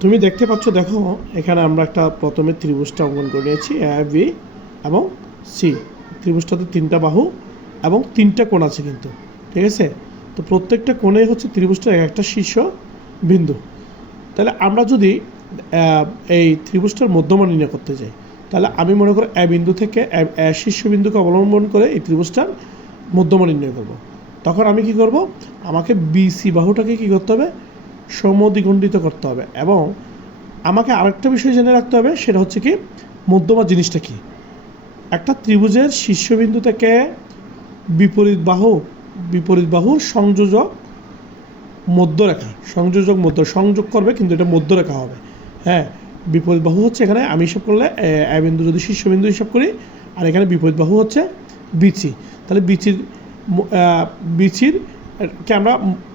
তুমি দেখতে পাচ্ছ, দেখো এখানে আমরা একটা প্রথমে ত্রিভুজটা অঙ্কন করে নিয়েছি এ বি এবং সি। ত্রিভুজটাতে তিনটা বাহু এবং তিনটা কোণ আছে কিন্তু, ঠিক আছে। তো প্রত্যেকটা কোণে হচ্ছে ত্রিভুজটার একটা শীর্ষ বিন্দু। তাহলে আমরা যদি এই ত্রিভুজটার মধ্যমা নির্ণয় করতে যাই, তাহলে আমি মনে করি এ বিন্দু থেকে শীর্ষবিন্দুকে অবলম্বন করে এই ত্রিভুজটার মধ্যমা নির্ণয় করব। তখন আমি কি করব, আমাকে বিসি বাহুটাকে কি করতে হবে, সমদ্বিখণ্ডিত করতে হবে। এবং আমাকে আরেকটা বিষয় জেনে রাখতে হবে, সেটা হচ্ছে কি মধ্যমা জিনিসটা কি। একটা ত্রিভুজের শীর্ষবিন্দু থেকে বিপরীত বাহুর সংযোজক মধ্যরেখা, সংযোগ করবে, কিন্তু এটা মধ্যরেখা হবে। হ্যাঁ, বিপরীত বাহু হচ্ছে এখানে আমি হিসাব করলে এ বিন্দু যদি শীর্ষবিন্দু হিসাব করি, আর এখানে বিপরীত বাহু হচ্ছে বিচি। তাহলে বিচির কে আমরা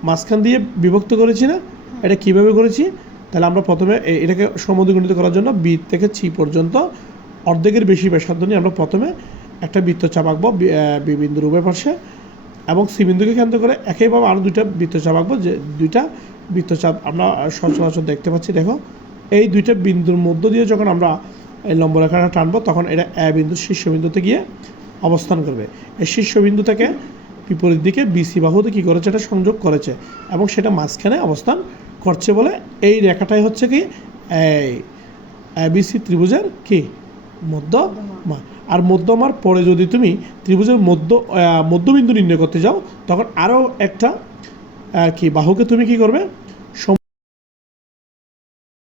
মাঝখান দিয়ে বিভক্ত করেছি না, এটা কিভাবে করেছি? তাহলে আমরা প্রথমে এটাকে সমদ্বিখণ্ডিত করার জন্য বি থেকে সি পর্যন্ত অর্ধেকের বেশি ব্যাসার্ধ নিয়ে আমরা প্রথমে একটা বৃত্তচাপ আঁকবো বি বিন্দুর উভয় পাশে, এবং সি বিন্দুকে কেন্দ্র করে একইভাবে আরও দুইটা বৃত্তচাপ আঁকবো। যে দুইটা বৃত্তচাপ আমরা সচরাচর দেখতে পাচ্ছি, দেখো এই দুইটা বিন্দুর মধ্য দিয়ে যখন আমরা এই লম্ব রেখাটা টানবো, তখন এটা এ বিন্দুর শীর্ষবিন্দুতে গিয়ে অবস্থান করবে। এই শীর্ষবিন্দু থেকে বিপরীত দিকে বিসি বাহুতে কী করেছে, এটা সংযোগ করেছে এবং সেটা মাঝখানে অবস্থান করছে বলে এই রেখাটাই হচ্ছে কি এই এবিসি ত্রিভুজের কি মধ্যমা। আর মধ্যমার পরে যদি তুমি ত্রিভুজের মধ্যবিন্দু নির্ণয় করতে যাও, তখন আরও একটা কি বাহুকে তুমি কি করবে,